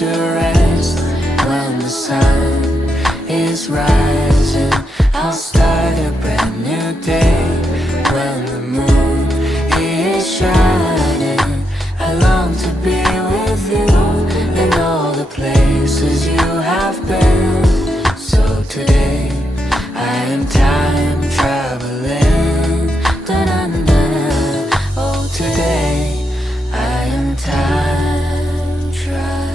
to rest. When the sun is rising, I'll start a brand new day. When the moon is shining, I long to be with you in all the places you have been. So today I am time traveling. Da-da-da-da. Oh, today I am time traveling.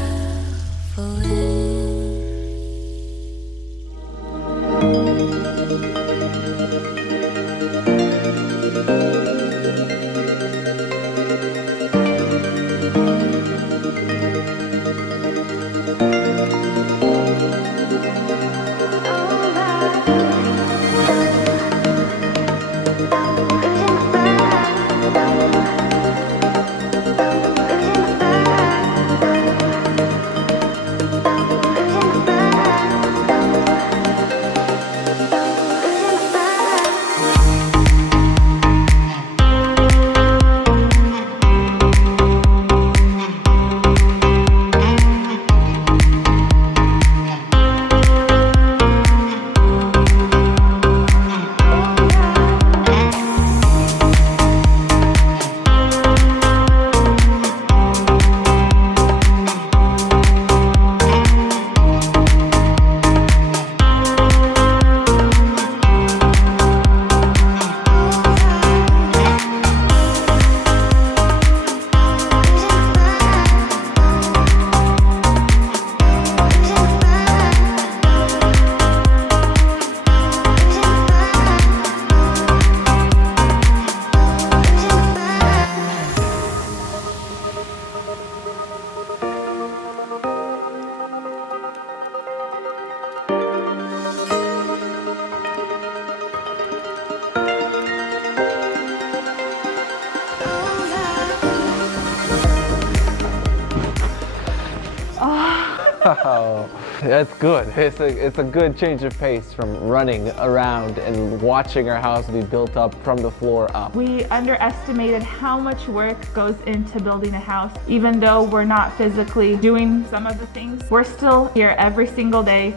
Oh, that's good. It's a good change of pace from running around and watching our house be built up from the floor up. We underestimated how much work goes into building a house. Even though we're not physically doing some of the things, we're still here every single day,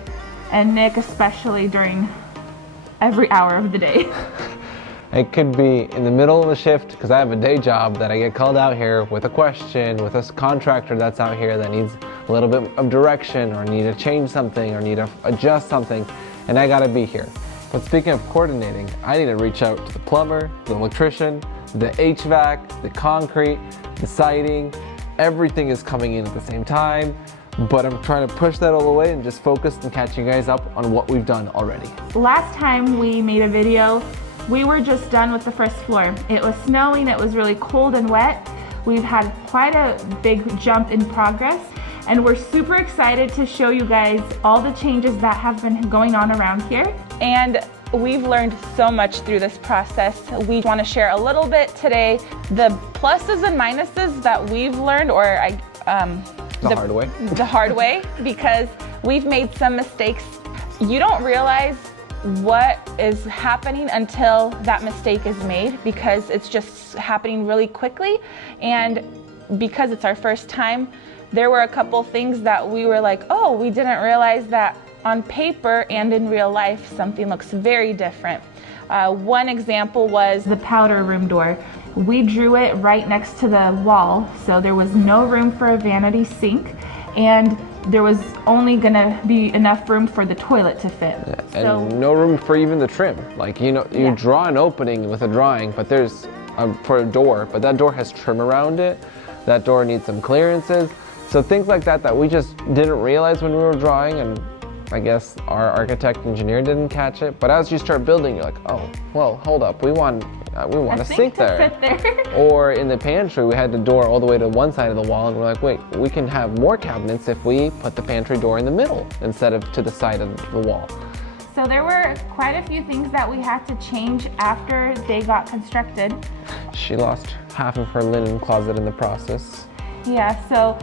and Nick especially during every hour of the day. It could be in the middle of a shift because I have a day job that I get called out here with a question, with a contractor that's out here that needs a little bit of direction or need to change something or need to adjust something, and I gotta be here. But speaking of coordinating, I need to reach out to the plumber, the electrician, the HVAC, the concrete, the siding. Everything is coming in at the same time, but I'm trying to push that all away and just focus on catching you guys up on what we've done already. Last time we made a video, we were just done with the first floor. It was snowing, it was really cold and wet. We've had quite a big jump in progress, and we're super excited to show you guys all the changes that have been going on around here. And we've learned so much through this process. We want to share a little bit today, the pluses and minuses that we've learned, or The hard way. The hard way, because we've made some mistakes. You don't realize what is happening until that mistake is made, because it's just happening really quickly. And because it's our first time, there were a couple things that we were like, oh, we didn't realize that on paper and in real life something looks very different. One example was the powder room door. We drew it right next to the wall, so there was no room for a vanity sink, and there was only gonna be enough room for the toilet to fit. Yeah, and no room for even the trim. Like, you draw an opening with a drawing, but there's for a door, but that door has trim around it. That door needs some clearances. So things like that we just didn't realize when we were drawing, and I guess our architect engineer didn't catch it. But as you start building, you're like, oh, well, hold up, we want a sink there. Or in the pantry, we had the door all the way to one side of the wall, and we're like, wait, we can have more cabinets if we put the pantry door in the middle instead of to the side of the wall. So there were quite a few things that we had to change after they got constructed. She lost half of her linen closet in the process. Yeah, so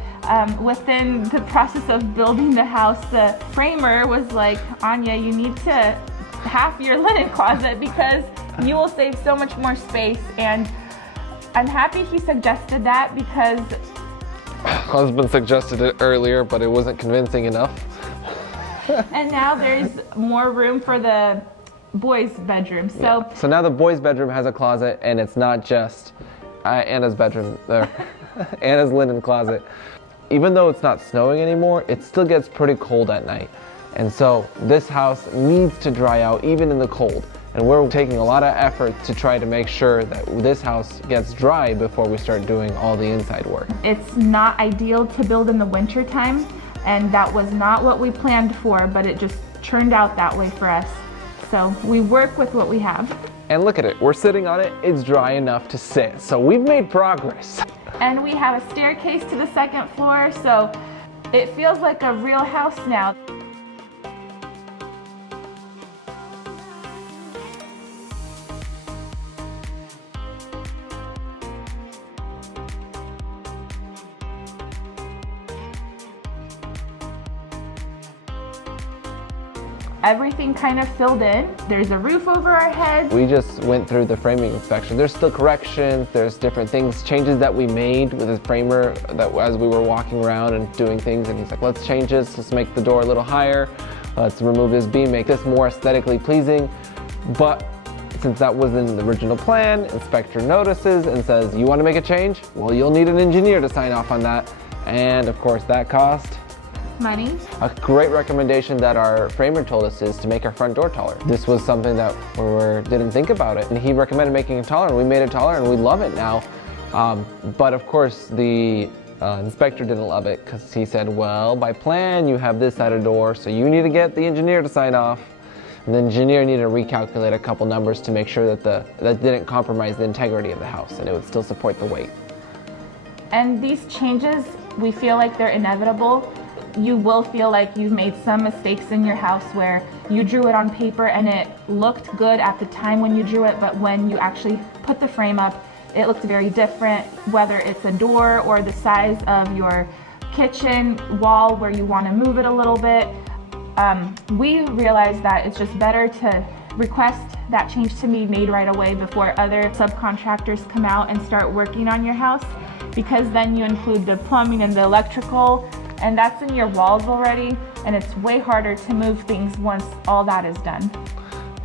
within the process of building the house, the framer was like, Anya, you need to half your linen closet because you will save so much more space. And I'm happy he suggested that, because Husband suggested it earlier, but it wasn't convincing enough. And now there's more room for the boys' bedroom. So So now the boys' bedroom has a closet, and it's not just Anna's bedroom, Anna's linen closet. Even though it's not snowing anymore, it still gets pretty cold at night. And so this house needs to dry out even in the cold. And we're taking a lot of effort to try to make sure that this house gets dry before we start doing all the inside work. it's not ideal to build in the winter time, and that was not what we planned for, but it just turned out that way for us. So we work with what we have. And look at it, we're sitting on it, it's dry enough to sit. So we've made progress. And we have a staircase to the second floor, so it feels like a real house now. Everything kind of filled in. There's a roof over our heads. We just went through the framing inspection. There's still corrections, there's different things, changes that we made with the framer that as we were walking around and doing things, and he's like, let's change this, let's make the door a little higher, let's remove this beam, make this more aesthetically pleasing. But since that was in the original plan, inspector notices and says, you want to make a change? Well, you'll need an engineer to sign off on that. And of course that cost Money. a great recommendation that our framer told us is to make our front door taller. This was something that we didn't think about it, and he recommended making it taller, and we made it taller, and we love it now. But of course, the inspector didn't love it because he said, well, by plan, you have this side of door, so you need to get the engineer to sign off. And the engineer needed to recalculate a couple numbers to make sure that that didn't compromise the integrity of the house, and it would still support the weight. And these changes, we feel like they're inevitable. You will feel like you've made some mistakes in your house where you drew it on paper and it looked good at the time when you drew it, but when you actually put the frame up, it looked very different, whether it's a door or the size of your kitchen wall where you want to move it a little bit. We realized that it's just better to request that change to be made right away before other subcontractors come out and start working on your house, because then you include the plumbing and the electrical, and that's in your walls already, and it's way harder to move things once all that is done.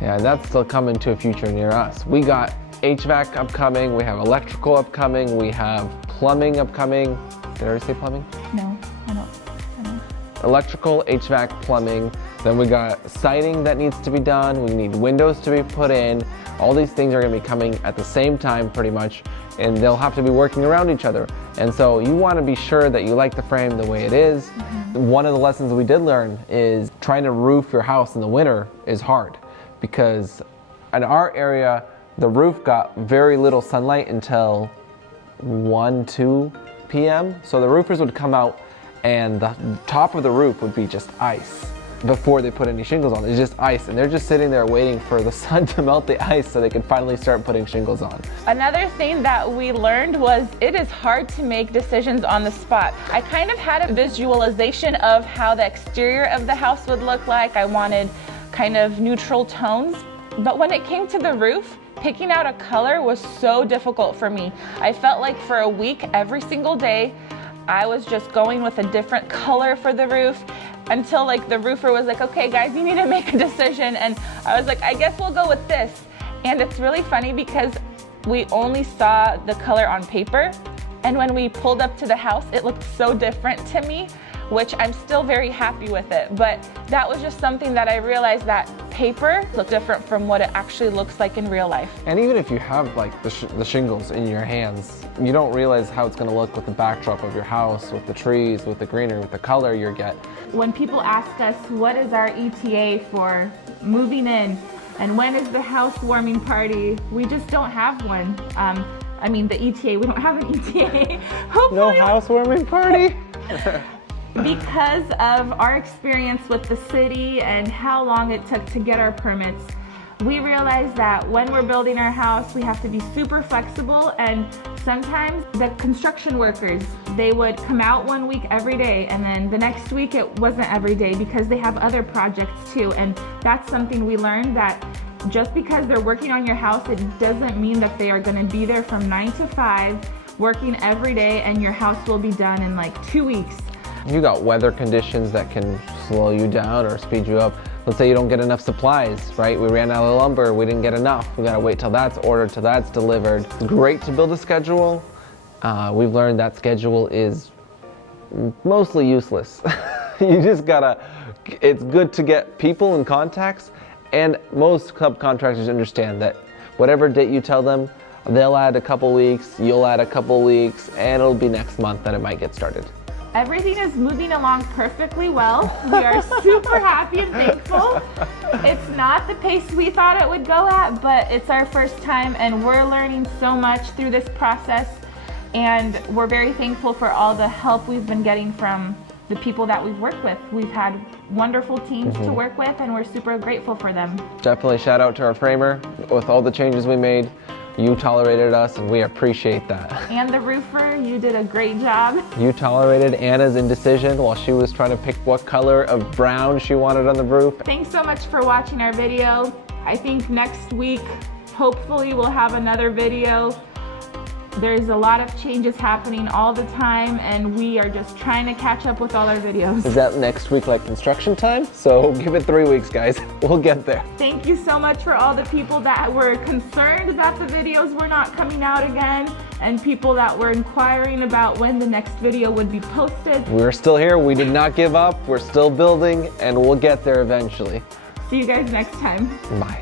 Yeah, and that's still coming to a future near us. We got HVAC upcoming, we have electrical upcoming, we have plumbing upcoming. Did I already say plumbing? No, I don't. Electrical, HVAC, plumbing. Then we got siding that needs to be done. We need windows to be put in. All these things are gonna be coming at the same time pretty much, and they'll have to be working around each other. And so you wanna be sure that you like the frame the way it is. One of the lessons we did learn is trying to roof your house in the winter is hard, because in our area, the roof got very little sunlight until 1, 2 p.m. So the roofers would come out and the top of the roof would be just ice before they put any shingles on. It's just ice, and they're just sitting there waiting for the sun to melt the ice so they can finally start putting shingles on. Another thing that we learned was it is hard to make decisions on the spot. I kind of had a visualization of how the exterior of the house would look like. I wanted kind of neutral tones, but when it came to the roof, picking out a color was so difficult for me. I felt like for a week, every single day, I was just going with a different color for the roof until like the roofer was like, okay guys, you need to make a decision. And I was like, I guess we'll go with this. And it's really funny because we only saw the color on paper. And when we pulled up to the house, it looked so different to me, which I'm still very happy with it. But that was just something that I realized that paper looked different from what it actually looks like in real life. And even if you have like the shingles in your hands, you don't realize how it's gonna look with the backdrop of your house, with the trees, with the greenery, with the color you get. When people ask us what is our ETA for moving in and when is the housewarming party, we just don't have one. I mean the ETA, we don't have an ETA. No housewarming party? Because of our experience with the city and how long it took to get our permits, we realized that when we're building our house, we have to be super flexible, and sometimes the construction workers, they would come out one week every day, and then the next week it wasn't every day because they have other projects too. And that's something we learned, that just because they're working on your house, it doesn't mean that they are going to be there from 9 to 5. working every day, and your house will be done in like 2 weeks. You got weather conditions that can slow you down or speed you up. Let's say you don't get enough supplies, right? We ran out of lumber, we didn't get enough. We gotta wait till that's ordered, till that's delivered. It's great to build a schedule. We've learned that schedule is mostly useless. You just gotta, it's good to get people and contacts, and most subcontractors understand that whatever date you tell them, they'll add a couple weeks, you'll add a couple weeks, and it'll be next month that it might get started. Everything is moving along perfectly well. We are super happy and thankful. It's not the pace we thought it would go at, but it's our first time, and we're learning so much through this process, and we're very thankful for all the help we've been getting from the people that we've worked with. We've had wonderful teams to work with, and we're super grateful for them. Definitely shout out to our framer. With all the changes we made, you tolerated us, and we appreciate that. And the roofer, you did a great job. You tolerated Anna's indecision while she was trying to pick what color of brown she wanted on the roof. Thanks so much for watching our video. I think next week, hopefully we'll have another video. There's a lot of changes happening all the time, and we are just trying to catch up with all our videos. Is that next week like construction time? So give it 3 weeks, guys. We'll get there. Thank you so much for all the people that were concerned that the videos were not coming out again, and people that were inquiring about when the next video would be posted. We're still here. We did not give up. We're still building, and we'll get there eventually. See you guys next time. Bye.